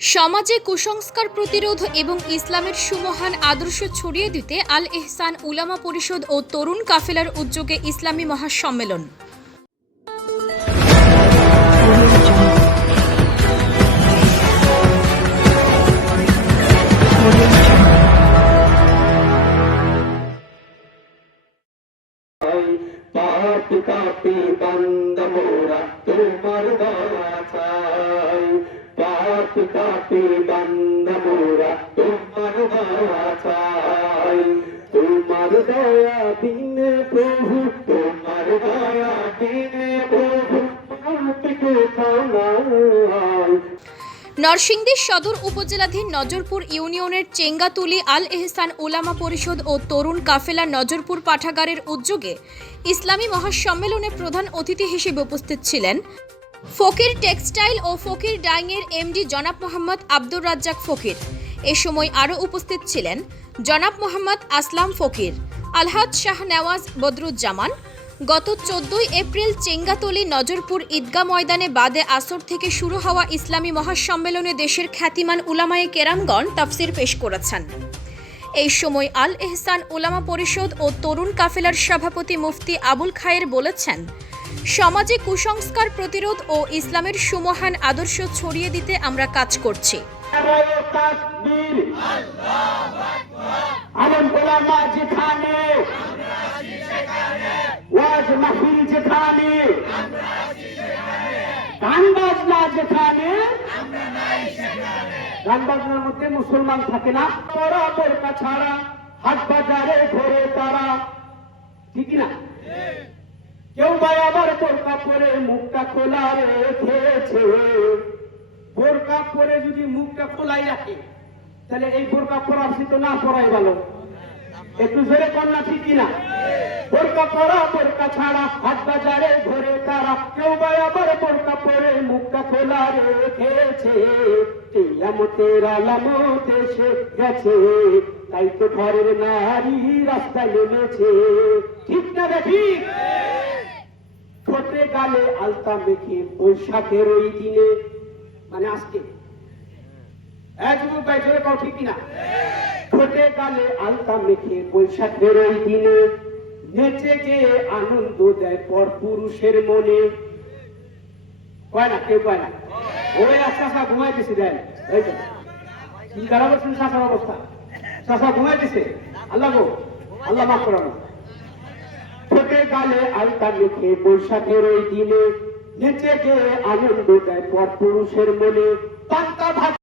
সমাজে কুসংস্কার প্রতিরোধ এবং ইসলামের সুমহান আদর্শ ছড়িয়ে দিতে আল এহসান উলামা পরিষদ ও তরুণ কাফেলার উদ্যোগে ইসলামী মহাসম্মেলন। তোমার দয়া দিনে প্রভু, তোমার দয়া দিনে প্রভু, নরসিংদী সদর উপজেলাধীন নজরপুর ইউনিয়নের চেঙ্গাতুলি আল এহসান উলামা পরিষদ ও তরুণ কাফেলা নজরপুর পাঠাগারের উদ্যোগে ইসলামী মহাসম্মেলনে প্রধান অতিথি হিসেবে উপস্থিত ছিলেন ফকির টেক্সটাইল ও ফকির ডাইংয়ের এমডি জনাব মোহাম্মদ আব্দুর রাজ্জাক ফকির। এ সময় আরও উপস্থিত ছিলেন জনাব মোহাম্মদ আসলাম ফকির, আলহাজ শাহ নেওয়াজ বদরুজ্জামান। গত 14 এপ্রিল চেঙ্গাতলী নজরপুর ঈদগাহ ময়দানে বাদে আসর থেকে শুরু হওয়া ইসলামী মহাসম্মেলনে দেশের খ্যাতিমান উলামায়ে কেরামগণ তাফসির পেশ করেছেন। এই সময় আল এহসান উলামা পরিষদ ও তরুণ কাফেলার সভাপতি মুফতি আবুল খায়ের বলেছেন, সমাজে কুসংস্কার প্রতিরোধ ও ইসলামের সুমহান আদর্শ ছড়িয়ে দিতে আমরা কাজ করছি। গান বাজনার মধ্যে মুসলমান থাকে না, ওরা বোরকা ছাড়া হাট বাজারে ঘোরে তারা, ঠিক না? কেউ ভাই আবার বোরকা পরে মুখটা খোলা রেখেছে। বোরকা পরে যদি মুখটা খোলাই রাখে তাহলে এই বোরকা পরাছি তো না পরাই ভালো, একটু জোরে কন্যা, ঠিক কিনা? বোরকা পরা বোরকা ছাড়া হাট বাজারে ঘোরে তারা, কেউ ভাই আবার বোরকা পরে মুখটা খোলা রেখেছে। কিয়ামতের আলামত এসে গেছে, তাই তো ঘরের নারী রাস্তায় নেমেছে, ঠিক না রে? ঠিক। ঠোঁটে গালে আলতা মেখে বৈশাখের ওই দিনে, মানে আজকে, ভাই জোরে কও, ঠিক কিনা? ঠোঁটে গালে আলতা মেখে বৈশাখের ওই দিনে নেচে গিয়ে আনন্দ দেয় পর পুরুষের মনে। কয় না, কেউ কয় না। ওই চাষা ঘুমাইতেছে, দেন এই তো কি খারাপ হচ্ছে চাষার অবস্থা, চাষা ঘুমাইতেছে। আল্লাহ গো, আল্লাহ মাফ করানো। ঠোঁটে গালে আলতা মেখে বৈশাখের ওই দিনে নেচে গিয়ে আনন্দ দেয় পর পুরুষের মনে। পান্তা